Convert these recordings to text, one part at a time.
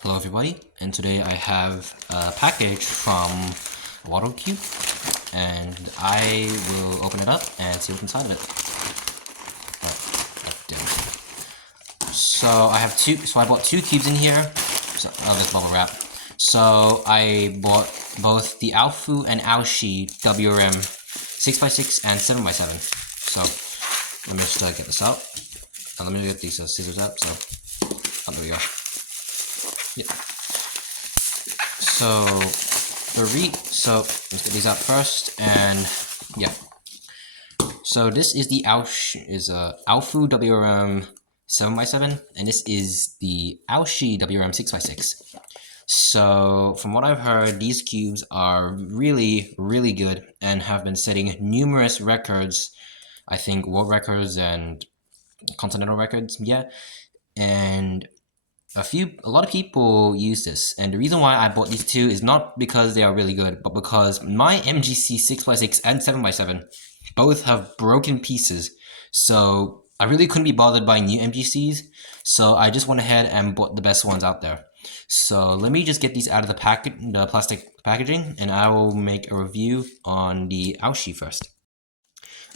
Hello everybody, and today I have a package from Wattlecube, and I will open it up and see what's inside of it. So I have I bought two cubes in here. This bubble wrap. So I bought both the Aofu and Aoshi Wrm 6x6 and 7x7. So let me just get this out. Let me get these scissors out. There we go. Yeah. So let's get these out first, and yeah. So this is the Aofu Wrm 7x7, and this is the Aoshi Wrm 6x6. So from what I've heard, these cubes are really, really good and have been setting numerous records. I think world records and continental records. Yeah, and a lot of people use this, and the reason why I bought these two is not because they are really good, but because my MGC 6x6 and 7x7 both have broken pieces, so I really couldn't be bothered buying new MGCs, so I just went ahead and bought the best ones out there. So let me just get these out of the plastic packaging, and I will make a review on the Aoshi first.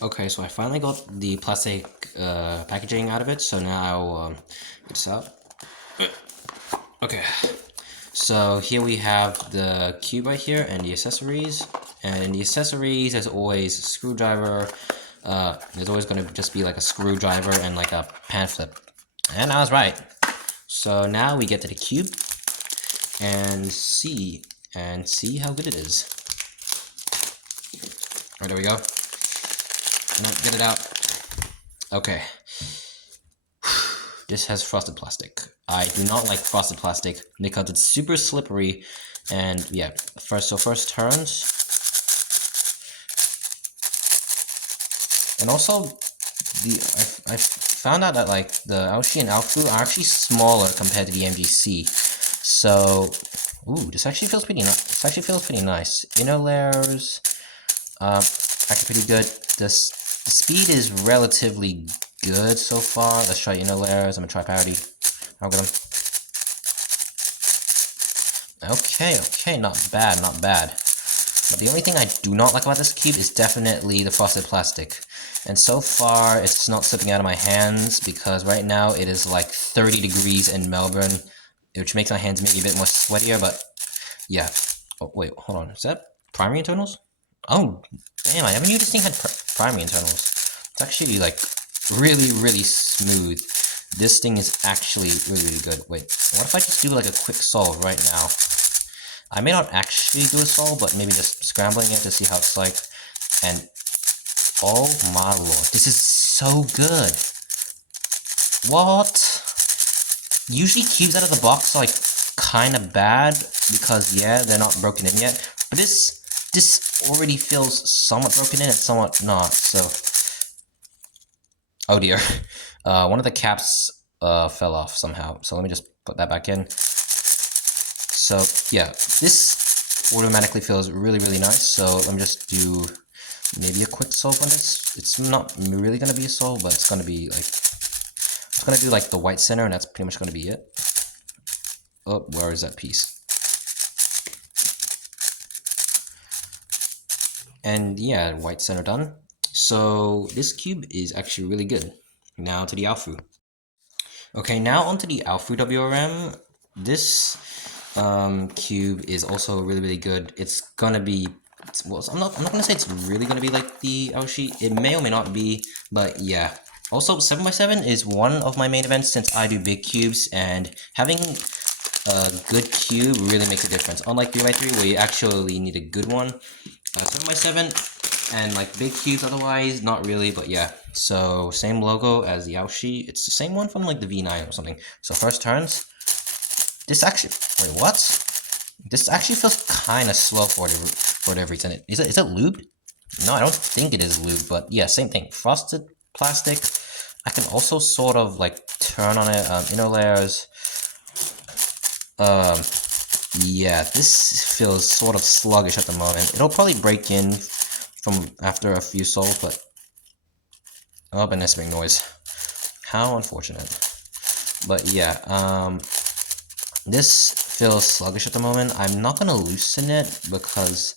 Okay, so I finally got the plastic packaging out of it, so now I'll get this out. Okay, so here we have the cube right here and the accessories. And in the accessories, there's always a screwdriver. There's always going to just be like a screwdriver and like a pan flip. And I was right. So now we get to the cube and see how good it is. Alright, there we go. Now get it out. Okay. This has frosted plastic. I do not like frosted plastic because it's super slippery, and yeah, first turns. And also, I found out that like the Aoshi and Aofu are actually smaller compared to the MGC. So, ooh, this actually feels pretty nice. This actually feels pretty nice. Inner layers, actually pretty good. The speed is relatively good so far. Let's try inner layers. I'm gonna try parity. Algorithm. Okay, not bad. But the only thing I do not like about this cube is definitely the frosted plastic. And so far, it's not slipping out of my hands because right now it is like 30 degrees in Melbourne, which makes my hands maybe a bit more sweatier, but yeah. Oh, wait, hold on. Is that primary internals? Oh, damn, I never knew this thing had primary internals. It's actually like really, really smooth. This thing is actually really, really good. Wait, what if I just do like a quick solve right now? I may not actually do a solve, but maybe just scrambling it to see how it's like. And oh my lord, this is so good. What? Usually cubes out of the box are like kind of bad because yeah, they're not broken in yet. But this already feels somewhat broken in and somewhat not. So, oh dear, one of the caps fell off somehow. So let me just put that back in. So yeah, this automatically feels really, really nice. So let me just do maybe a quick solve on this. It's not really gonna be a solve, but it's gonna be like, it's gonna do like the white center, and that's pretty much gonna be it. Oh, where is that piece? And yeah, white center done. So this cube is actually really good. Now to the Aofu. Okay, now onto the Aofu Wrm. This cube is also really, really good. It's gonna be, well, I'm not gonna say it's really gonna be like the Aoshi. It may or may not be, but yeah. Also, 7x7 is one of my main events since I do big cubes, and having a good cube really makes a difference. Unlike 3x3 where you actually need a good one, 7x7 and like big cubes otherwise, not really, but yeah. So same logo as the Aoshi. It's the same one from like the V9 or something. So first turns. This actually, wait, what? This actually feels kind of slow for whatever reason. Is it lubed? No, I don't think it is lubed, but yeah, same thing. Frosted plastic. I can also sort of like turn on it. Inner layers. Yeah, this feels sort of sluggish at the moment. It'll probably break in from after a few solves, but oh, and this big noise. How unfortunate. But yeah, This feels sluggish at the moment. I'm not gonna loosen it because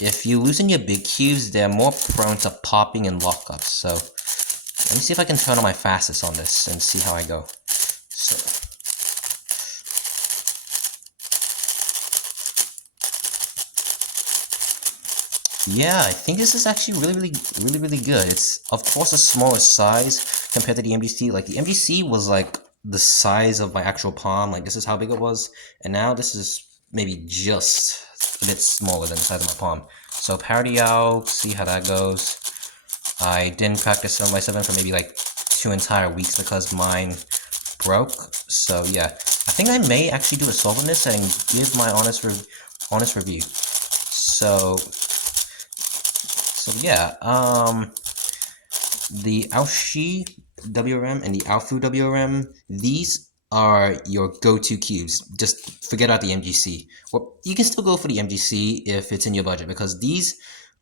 if you loosen your big cubes, they're more prone to popping and lockups. So let me see if I can turn on my fastest on this and see how I go. So yeah, I think this is actually really good. It's of course a smaller size compared to the MGC. Like the MGC was like the size of my actual palm. Like this is how big it was, and now this is maybe just a bit smaller than the size of my palm. So parity out, see how that goes. I didn't practice 7x7 for maybe like 2 entire weeks because mine broke. So yeah, I think I may actually do a solve on this and give my honest review. So yeah, the Aoshi WRM and the Aofu WRM, these are your go-to cubes. Just forget out the MGC. Well, you can still go for the MGC if it's in your budget because these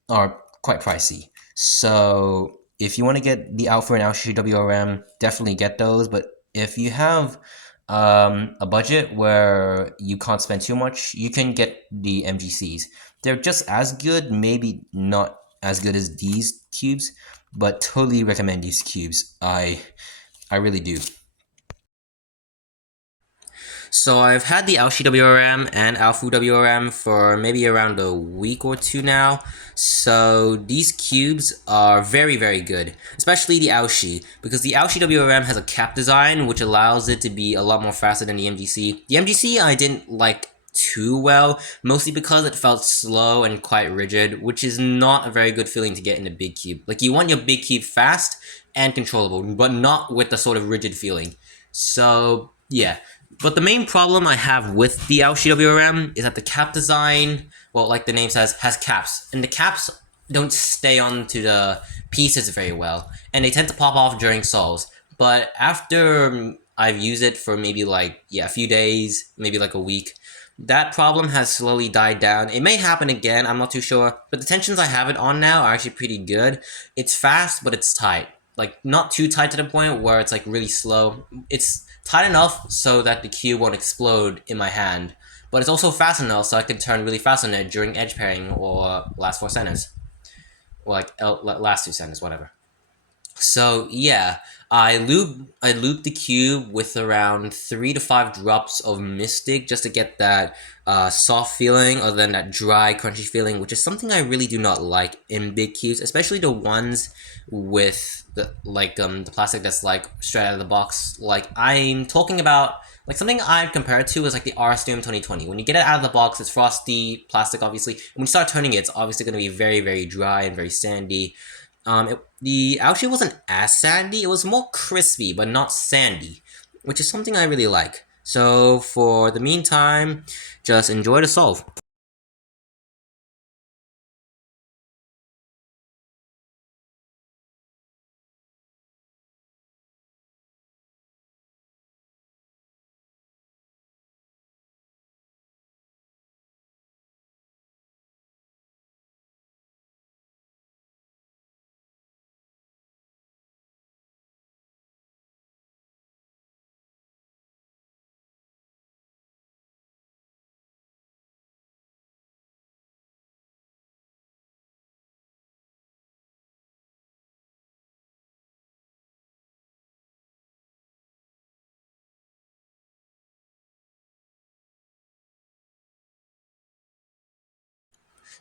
are quite pricey. So if you want to get the Aofu and Aoshi WRM, definitely get those. But if you have a budget where you can't spend too much, you can get the MGCs. They're just as good, maybe not as good as these cubes, but totally recommend these cubes. I really do. So I've had the Aoshi WRM and Aofu WRM for maybe around a week or two now. So these cubes are very good, especially the Aoshi, because the Aoshi WRM has a cap design which allows it to be a lot more faster than the MGC. The MGC I didn't like too well, mostly because it felt slow and quite rigid, which is not a very good feeling to get in a big cube. Like you want your big cube fast and controllable, but not with the sort of rigid feeling. So yeah, but the main problem I have with the Aoshi WRM is that the cap design, well, like the name says, has caps. And the caps don't stay onto the pieces very well. And they tend to pop off during solves. But after I've used it for maybe like, yeah, a few days, maybe like a week, that problem has slowly died down. It may happen again, I'm not too sure. But the tensions I have it on now are actually pretty good. It's fast, but it's tight. Like, not too tight to the point where it's like really slow. It's tight enough so that the cube won't explode in my hand, but it's also fast enough so I can turn really fast on it during edge pairing or last 4 centers, or like last 2 centers, whatever. So yeah, I loop the cube with around 3 to 5 drops of Mystic just to get that soft feeling other than that dry, crunchy feeling, which is something I really do not like in big cubes, especially the ones with the the plastic that's like straight out of the box. Like I'm talking about like something I'd compare it to is like the RSDM 2020. When you get it out of the box, it's frosty plastic, obviously. When you start turning it, it's obviously going to be very dry and very sandy. The Aoshi wasn't as sandy, it was more crispy, but not sandy, which is something I really like. So for the meantime, just enjoy the solve.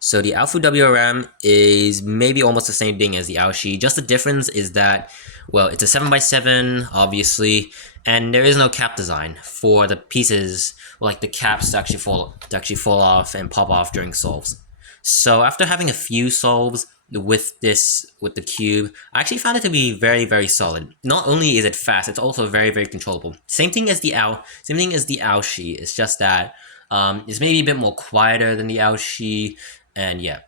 So the Aofu WRM is maybe almost the same thing as the Aoshi. Just the difference is that, well, it's a 7x7, obviously, and there is no cap design for the pieces, like the caps to actually fall off and pop off during solves. So after having a few solves with the cube, I actually found it to be very solid. Not only is it fast, it's also very controllable. Same thing as the Aoshi. It's just that it's maybe a bit more quieter than the Aoshi, and yeah,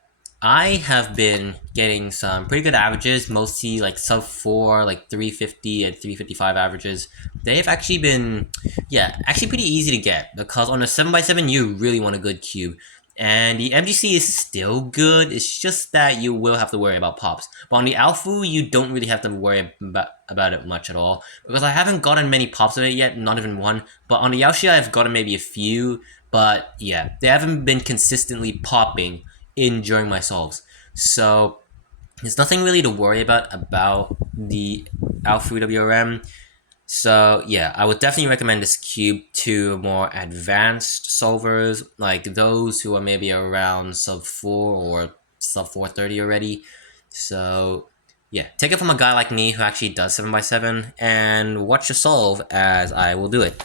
I have been getting some pretty good averages, mostly like sub 4, like 350 and 355 averages. They've actually been, yeah, actually pretty easy to get because on a 7x7, you really want a good cube. And the MGC is still good. It's just that you will have to worry about pops. But on the Aofu, you don't really have to worry about it much at all. Because I haven't gotten many pops of it yet, not even one. But on the Yaoshi, I've gotten maybe a few. But yeah, they haven't been consistently popping in during my solves. So there's nothing really to worry about the Aofu WRM. So yeah, I would definitely recommend this cube to more advanced solvers, like those who are maybe around sub 4 or sub 430 already. So yeah, take it from a guy like me who actually does 7x7 and watch your solve as I will do it.